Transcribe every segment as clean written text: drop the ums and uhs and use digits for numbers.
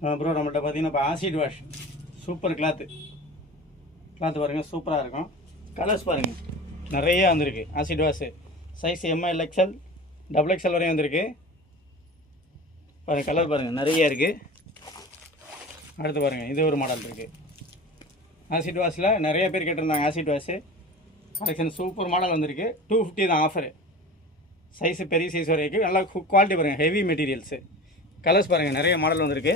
Bro நம்மள்ட்ட பார்த்தீங்கன்னா இப்போ ஆசிட் வாஷ் சூப்பர் கிளாத்து பாருங்கள், சூப்பராக இருக்கும். கலர்ஸ் பாருங்கள், நிறைய வந்திருக்கு. Acid wash size M L XL double XL வரையும் வந்திருக்கு. பாருங்கள், கலர் பாருங்கள், நிறைய இருக்குது. அடுத்து பாருங்கள், இது ஒரு மாடல் இருக்குது. ஆசிட் வாஷில் நிறைய பேர் கேட்டிருந்தாங்க. Acid wash collection super model வந்திருக்கு. 250 தான் ஆஃபரு. சைஸு பெரிய சைஸ் வரைக்கும் நல்லா குவாலிட்டி பாருங்கள், ஹெவி மெட்டீரியல்ஸு. கலர்ஸ் பாருங்கள், நிறைய மாடல் வந்திருக்கு.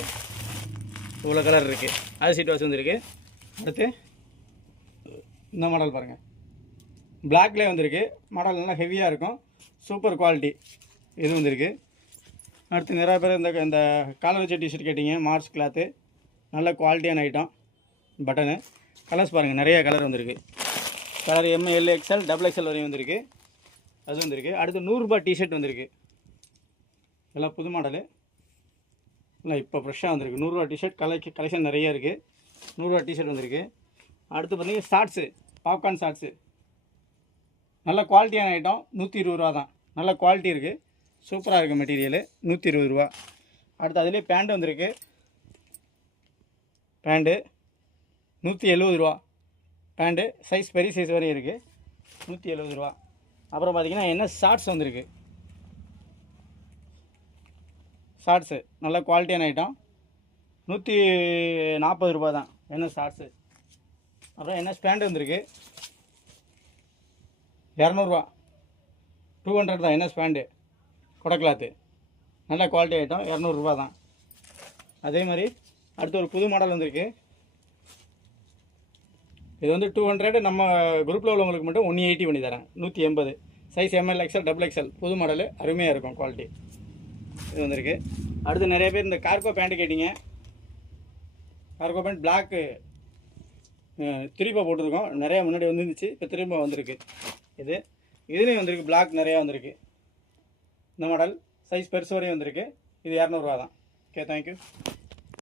இவ்வளோ கலர் இருக்குது. ஆசிட் வாஷ் வந்திருக்கு. அடுத்து இந்த மாடல் பாருங்கள், பிளாக்லேயே வந்திருக்கு. மாடல் நல்லா ஹெவியாக இருக்கும், சூப்பர் குவாலிட்டி. இது வந்திருக்கு. அடுத்து நிறையா பேர் இந்த காலர் வச்ச டிஷர்ட் கேட்டிங்க. மார்ஸ் கிளாத்து, நல்ல குவாலிட்டியான ஐட்டம். பட்டனு கலர்ஸ் பாருங்கள், நிறைய கலர் வந்திருக்கு. Colour M L XL double XL வரையும் வந்திருக்கு. அது வந்திருக்கு. அடுத்து 100 ரூபாய் டிஷர்ட் வந்திருக்கு. எல்லாம் புது மாடலு, இல்லை இப்போ ஃப்ரெஷ்ஷாக வந்திருக்கு. 100 ரூபா டிஷர்ட் கலெக்ஷன் நிறைய இருக்குது. 100 ரூபா டிஷர்ட் வந்திருக்கு. அடுத்து பார்த்தீங்கன்னா ஷார்ட்ஸு, பாப்கார்ன் ஷார்ட்ஸு, நல்ல குவாலிட்டியான ஐட்டம். 120 ரூபா தான். நல்ல குவாலிட்டி இருக்குது, சூப்பராக இருக்குது மெட்டீரியலு. 120 ரூபா. அடுத்து அதிலே பேண்ட் வந்திருக்கு. பேண்ட்டு 170 ரூபா. பேண்ட்டு சைஸ் பெரிய சைஸ் வரையும் இருக்குது. 170 ரூபா. அப்புறம் பார்த்தீங்கன்னா என்ன ஷார்ட்ஸ் வந்திருக்கு. ஷார்ட்ஸு நல்ல குவாலிட்டியான ஐட்டம். 140 ரூபா தான் என்ன ஷார்ட்ஸு. அப்புறம் என்ன பேண்ட் வந்திருக்கு. 200 ரூபா. 200 தான் என்ன பேண்ட்டு. கொடை கிளாத்து, நல்ல குவாலிட்டி ஐட்டம். 200 ரூபா தான். அதே மாதிரி அடுத்து ஒரு புது மாடல் வந்திருக்கு. இது வந்து 200. நம்ம குரூப்பில் உள்ளவங்களுக்கு மட்டும் 180 பண்ணி தரேன். 180. Size M L XL double XL. புது மாடலு, அருமையாக இருக்கும் குவாலிட்டி. இது வந்திருக்கு. அடுத்து நிறைய பேர் இந்த கார்கோ பேண்ட்டு கேட்டிங்க. கார்கோ பேண்ட் பிளாக்கு திரும்ப போட்டிருக்கோம். நிறையா முன்னாடி வந்துருந்துச்சு, இப்போ திரும்ப வந்திருக்கு. இதுலேயும் வந்திருக்கு. பிளாக் நிறையா வந்திருக்கு. இந்த மாடல் சைஸ் பெருசு வரையும் வந்திருக்கு. இது 200 ரூபா தான். Okay, thank you.